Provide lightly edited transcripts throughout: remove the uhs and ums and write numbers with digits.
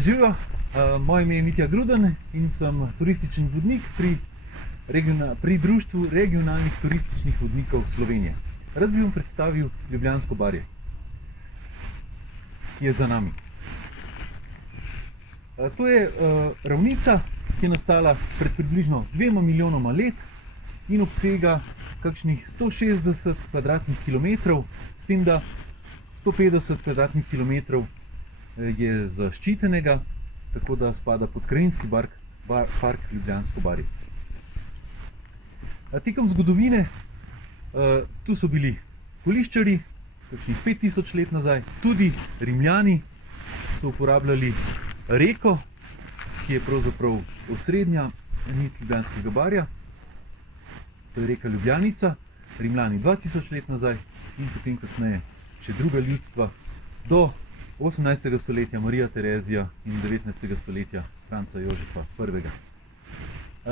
Živijo, moje ime je Mitja Gruden in sem turistični vodnik pri Društvu regionalnih turističnih vodnikov Slovenije. Rad bi vam predstavil Ljubljansko barje, ki je za nami. To je ravnica, ki je nastala pred približno 2 milijonoma let in obsega kakšnih 160 kvadratnih kilometrov, s tem, da 150 kvadratnih kilometrov je zaščitenega, tako da spada pod krajinski park Ljubljansko barje. Tekom zgodovine tu so bili koliščarji, kakšnih 5000 let nazaj, tudi Rimljani so uporabljali reko, ki je pravzaprav osrednja nit Ljubljanskega barja. To je reka Ljubljanica, Rimljani 2000 let nazaj in potem kasneje še druga ljudstva do 18. stoletja Marija Terezija in 19. stoletja Franca Jožefa I.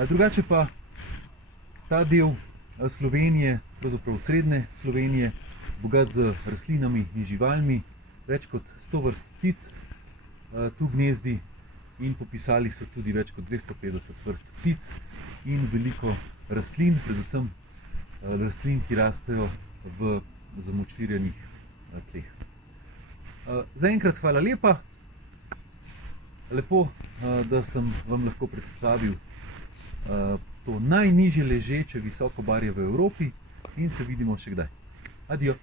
Drugače pa ta del Slovenije, pravzaprav srednje Slovenije, bogat z rastlinami in živalmi, več kot 100 vrst ptic tu gnezdi in popisali so tudi več kot 250 vrst ptic in veliko rastlin, predvsem rastlin, ki rastejo v zamočvirjenih tleh. Zaenkrat hvala lepa. Lepo, da sem vam lahko predstavil to najnižje ležeče visoko barje v Evropi in se vidimo še kdaj. Adijo!